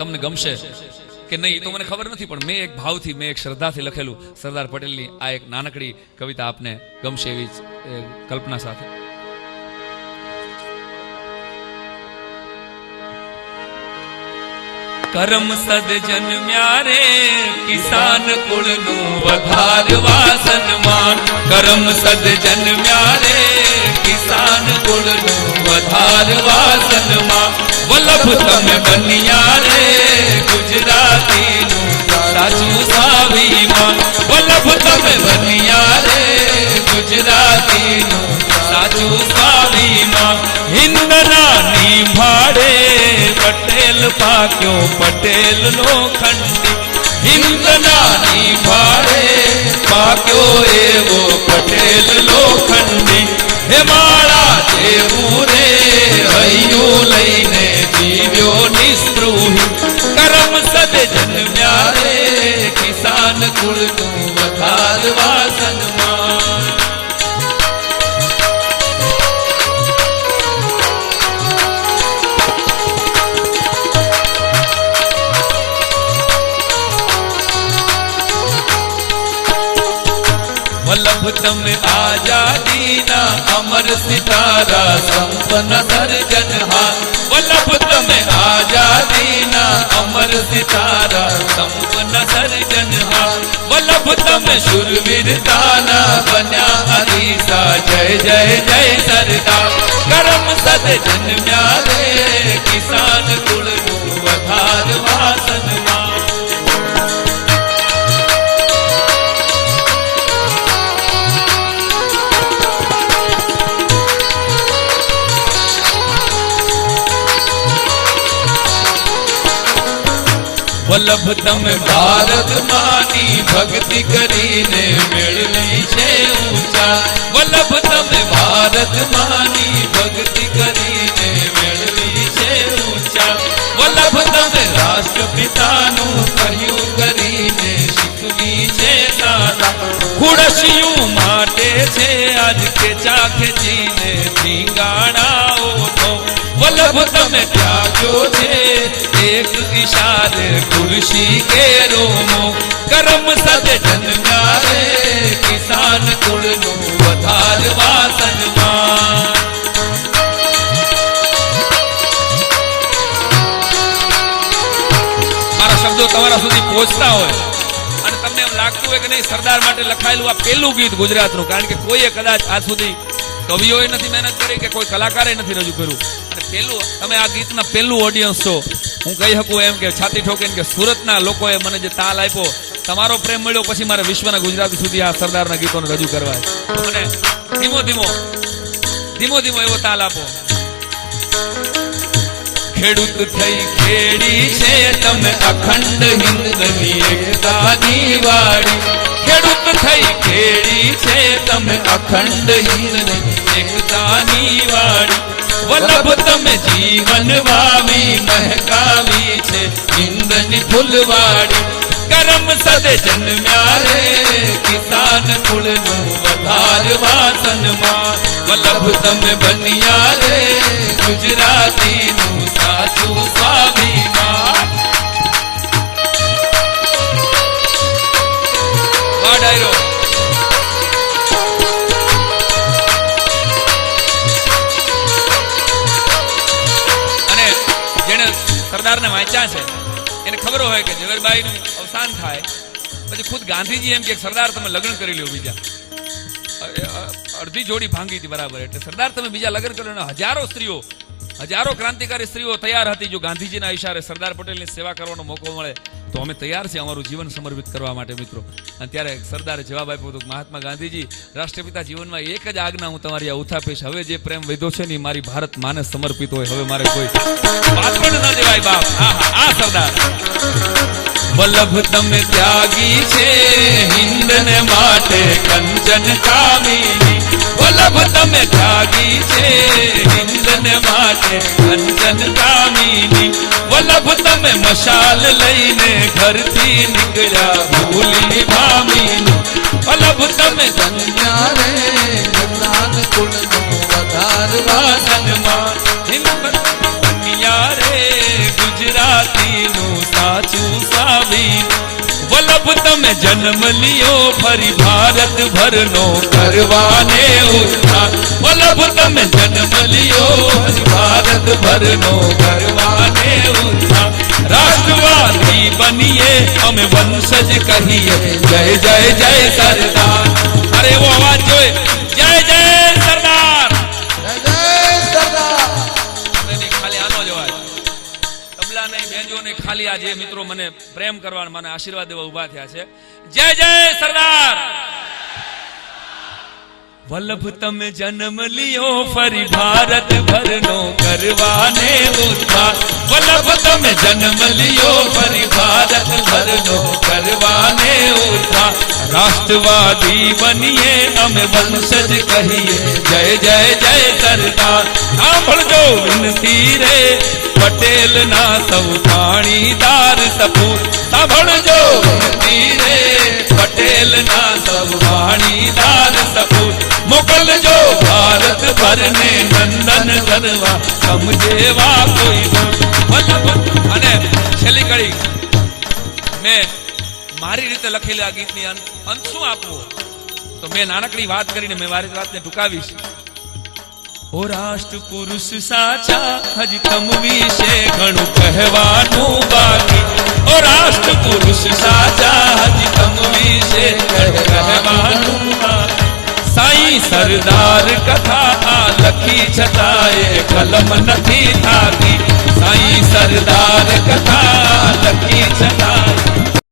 તમને ગમશે કે નહીં એ તો મને ખબર નથી, પણ મેં એક ભાવથી, મેં એક શ્રદ્ધાથી લખેલું સરદાર પટેલની આ એક નાનકડી કવિતા આપને ગમશે એવી કલ્પના સાથે. કરમ સદ જન્મ્યા રે કિસાન કુળનું વધારવા સન્માન. કરમ સદ જન્મ્યા રે કિસાન કુળનું વધારવા સન્માન. વલ્લભ તમે બન્યા રે ગુજરાતીનું સાચું સ્વાભિમાન. વલ્લભ તમે બન્યા રે ગુજરાતીનું સાચું સ્વાભિમાન. હિન્દના નિભાડે પટેલ પાક્યો પટેલ નો ખંડી. હિન્દના નિભાડે પાક્યો એવો પટેલ નો ખંડી. હે માળા જેવું રે હૈયું લઈને જીવ્યો નિસ્પૃહી. કરમ સદ જન્મ્યા રે કિસાન કુળનું વધારવા સન્માન. વલ્લભ તમે આઝાદીના અમર સિતારા સંપન્ન સર્જનહાર. વલ્લભ તમે આઝાદીના અમર સિતારા સંપન્ન સર્જનહાર. વલ્લભ તમે શૂરવીરતાના બન્યા અરીસા. જય જય જય સરદાર. કરમ સદ જન્મ્યા રે કિસાન કુળનું વધારવા સન્માન. વલ્લભ તમે ભારત માની ભક્તિ કરીને મેળવી છે ઊંચા. વલ્લભ તમે ભારત માની ભક્તિ કરીને મેળવી છે ઊંચા. વલ્લભ તમે રાષ્ટ્રપિતાનું કહ્યું કરીને શીખવી છે દાદા. ખુડશિયું માટે છે આજ ખેંચા ખેંચીને ધીંગાણાઓ તો. વલ્લભ તમે ત્યાગો છે એક ઈશારે ખુરશી કે રોમો. કરમ સદ જન્મ્યા રે કિસાન કુળનું વધારવા સન્માન. મારા શબ્દો તમારા સુધી પહોંચતા હોય અને તમને એમ લાગતું હોય કે નહીં સરદાર માટે લખાયેલું આ પહેલું ગીત ગુજરાતનું, કારણ કે કોઈએ કદાચ આજ સુધી કવિઓએ નથી મહેનત કરી કે કોઈ કલાકારે નથી રજૂ કર્યું. અને પહેલું તમે આ ગીતના પહેલું ઓડિયન્સ છો. હું કહી શકું એમ કે છાતી ઠોકીને કે સુરતના લોકોએ મને જે તાલ આપ્યો, તમારો પ્રેમ મળ્યો પછી મારે વિશ્વના ગુજરાતી સુધી આ સરદારના ગીતોને રજૂ કરવા. મને ધીમો ધીમો એવો તાલ આપો. ખેડૂત થઈ ખેડી છે તમે અખંડ હિન્દની એકતાની વાડી. ખેડૂત થઈ ખેડી છે તમે અખંડ હિન્દની એકતાની વાડી. વલ્લભ તમે જીવન વાવી મહેકાવી છે હિન્દની ફૂલવાડી. કરમ સદ જન્મ્યા રે કિસાન કુળનું વધારવા સન્માન. વલ્લભ તમે બન્યા રે ગુજરાતીનું સાચું સ્વાભિમાન. વાહ ડાયરો. સરદારને વાંચ્યા છે એને ખબર હોય કે ઝવેરબાઈનું અવસાન થાય પછી ખુદ ગાંધીજી એમ કે સરદાર તમે લગ્ન કરી લ્યો બીજા. અડધી જોડી ભાંગી હતી બરાબર, એટલે સરદાર તમે બીજા લગ્ન કરી લો. હજારો સ્ત્રીઓ, હજારો ક્રાંતિકારી સ્ત્રીઓ તૈયાર હતી. જો ગાંધીજીના ઈશારે સરદાર પટેલની સેવા કરવાનો મોકો મળે તો અમે તૈયાર છીએ અમારું જીવન સમર્પિત કરવા માટે મિત્રો. અને ત્યારે સરદારે જવાબ આપ્યો હતો, મહાત્મા ગાંધીજી રાષ્ટ્રપિતા જીવનમાં એક જ આજ્ઞા હું તમારી આ ઉથાપીશ. હવે જે પ્રેમ વધ્યો છે ને મારી ભારત માને સમર્પિત હોય. હવે મારે કોઈ વાત પણ ન દેવાય બાપ. આ સરદાર. વલ્લભ તમે ત્યાગી છે હિન્દને માટે કંચન કામિની. વલ્લભ તમે ત્યાગી છે હિન્દને માટે કંચન કામિની. વલ્લભ તમે મશાલ લઈને ઘરથી નીકળ્યા ભૂલી ભામીની. વલ્લભ તમે ધન્યા રે કિસાન કુળનું વધારવા સન્માન. હિન્દ બન્યા રે ગુજરાતીનું તમે જન્મ લિયો ફરી ભારત ભરનો કરવાને ઉત્થાન વલ્લભ તમે જન્મ લિયો ફરી ભારત ભરનો કરવાને ઉત્થાન રાષ્ટ્રવાદી બનીએ અમે વંશજ કહીએ જય જય જય સરદાર અરે એવો અવાજ જોઈએ જય જય સરદાર ખાલી આનો જ અવાજ તબલા નહીં બેંજો ને ખાલી આ જે મિત્રો મને પ્રેમ કરવા મને આશીર્વાદ દેવા ઉભા થયા છે જય જય સરદાર વલ્લભ તમે જન્મ લિયો ફરી ભારત ભરનો કરવાને ઉત્થાન વલ્લભ તમે જન્મ લિયો ફરી ભારત ભરનો કરવાને ઉત્થાન રાષ્ટ્રવાદી બનીએ અમે વંશજ કહીએ જય જય જય સરદાર સાંભળજો વિનતી રે પટેલ ના સૌ પાણીદાર સપૂત સાંભળજો વિનતી રે પટેલ ના સૌ પાણીદાર સપૂત મોકલજો ભારત ભરને નંદન કરવા સમજેવા કોઈ અને છેલ્લી કડી મેં મારી રીતે લખેલી આ ગીતની અંત શું આપવો તો મેં નાનકડી વાત કરીને મેં મારી વાતને ટૂંકાવીશ ઓ રાષ્ટ્ર પુરુષ સાચા હજી તમ વિશે ઘણું કહેવાનું બાકી ઓ રાષ્ટ્ર પુરુષ સાચા હજી તમ વિશે ઘણું કહેવાનું બાકી સાઈ સરદાર કથા આ લખી છતાંય કલમ નથી થાતી સાઈ સરદાર કથા લખી છતાં